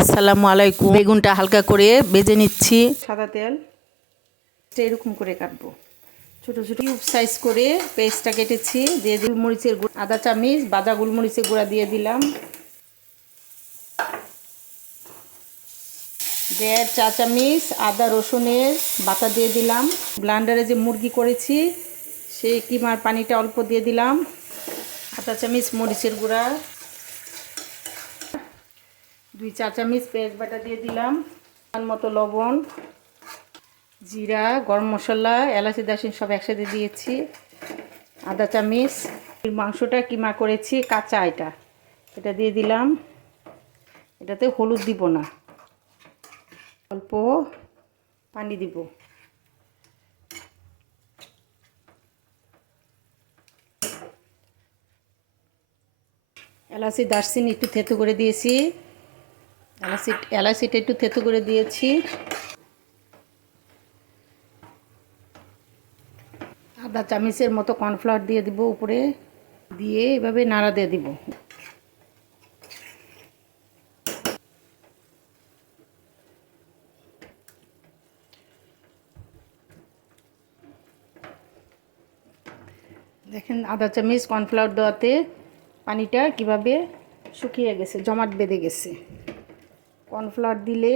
আসসালামু আলাইকুম। বেগুনটা হালকা করে ভেজে নিচ্ছি। সাদা তেল এরকম করে কাটবো, ছোটো ছোটো কিউব সাইজ করে পেস্টটা কেটেছি। দিয়ে গোলমরিচের গুঁড়া আধা চামচ, ভাজা গোলমরিচের গুঁড়া দিয়ে দিলাম। 1.5 চা চামচ আদা রসুনের বাটা দিয়ে দিলাম। ব্লেন্ডারে যে মুরগি করেছি সেই কিমার পানিটা অল্প দিয়ে দিলাম। আধা চামচ মরিচের গুঁড়া, 2 চা চামচ পেঁয়াজ বাটা দিয়ে দিলাম। মতো লবণ, জিরা, গরম মশলা, এলাচি দারচিনি সব একসাথে দিয়েছি। আধা চামচ মাংসটা কিমা করেছি কাঁচা, এটা দিয়ে দিলাম। এটাতে হলুদ দিব না, অল্প পানি দিব। এলাচি দারচিনি একটু থেতো করে দিয়েছি, এলাচিটা একটু থেতো করে দিয়েছি। আধা চামচের মতো কর্নফ্লাওয়ার দিয়ে দিব উপরে, দিয়ে এভাবে নাড়া দিয়ে দিব। দেখেন আধা চামচ কর্নফ্লাওয়ার দেওয়াতে পানিটা কিভাবে শুকিয়ে গেছে, জমাট বেঁধে গেছে। কর্নফ্লাওয়ার দিলে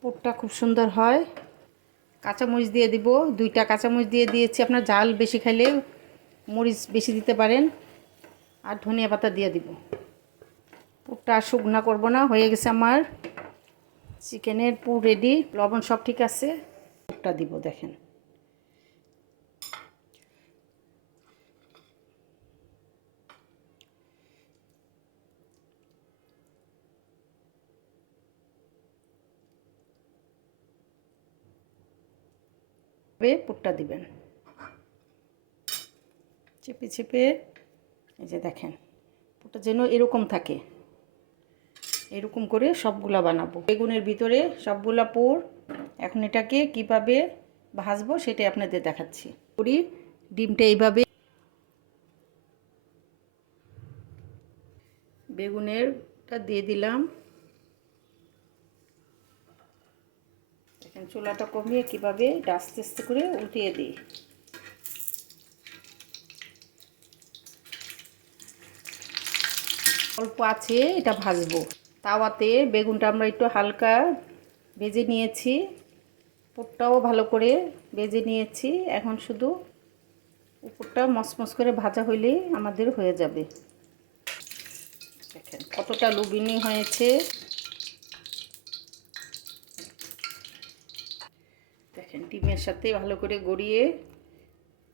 পুরটা খুব সুন্দর হয়। কাঁচামরিচ দিয়ে দিব, 2টা কাঁচামরিচ দিয়ে দিয়েছি। আপনার ঝাল বেশি খাইলে মরিচ বেশি দিতে পারেন। আর ধনিয়া পাতা দিয়ে দিব। পুরটা আর শুকনা করবো না, হয়ে গেছে আমার চিকেনের পুর রেডি। লবণ সব ঠিক আছে, পুরটা দিব। দেখেন পুরটা দিবেন চেপে চেপে। এই যে দেখেন পুরটা যেন এরকম থাকে, এরকম করে সবগুলা বানাবো। বেগুনের ভিতরে সবগুলা পুর। এখন এটাকে কিভাবে ভাজবো সেটাই আপনাদের দেখাচ্ছি। করি ডিমটা এইভাবে বেগুনেরটা দিয়ে দিলাম। দেখেন চুলাটা কমিয়ে কিভাবে আস্তে আস্তে করে উল্টিয়ে দিই। অল্প আছে এটা ভাজবো। তাওয়াতে বেগুনটা আমরা একটু হালকা ভেজে নিয়েছি, পুরটাও ভালো করে ভেজে নিয়েছি। এখন শুধু উপরটা মচমচ করে ভাজা হইলেই আমাদের হয়ে যাবে। দেখেন কতটা লুবিনি হয়েছে। দেখেন ডিমের সাথে ভালো করে গড়িয়ে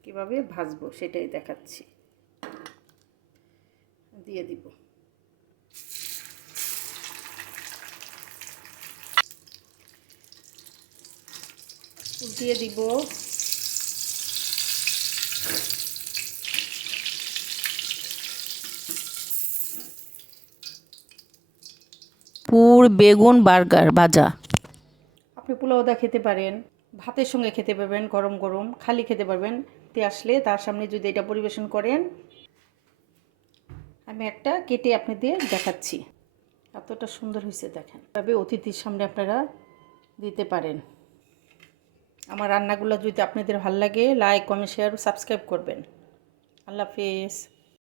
কিভাবে ভাজবো সেটাই দেখাচ্ছি। দিয়ে দিব, উল্টিয়ে দিব। পুর বেগুন বার্গার ভাজা। আপনি পোলাও দা খেতে পারেন, ভাতের সঙ্গে খেতে পারবেন, গরম গরম খালি খেতে পারবেন। তে আসলে তার সামনে যদি এটা পরিবেশন করেন, আমি একটা কেটে আপনাদের দেখাচ্ছি। এতটা সুন্দর হয়েছে দেখেন। তবে অতিথির সামনে আপনারা দিতে পারেন। আমার রান্নাগুলো যদি আপনাদের ভালো লাগে, লাইক কমেন্ট শেয়ার সাবস্ক্রাইব করবেন। আল্লাহ হাফেজ।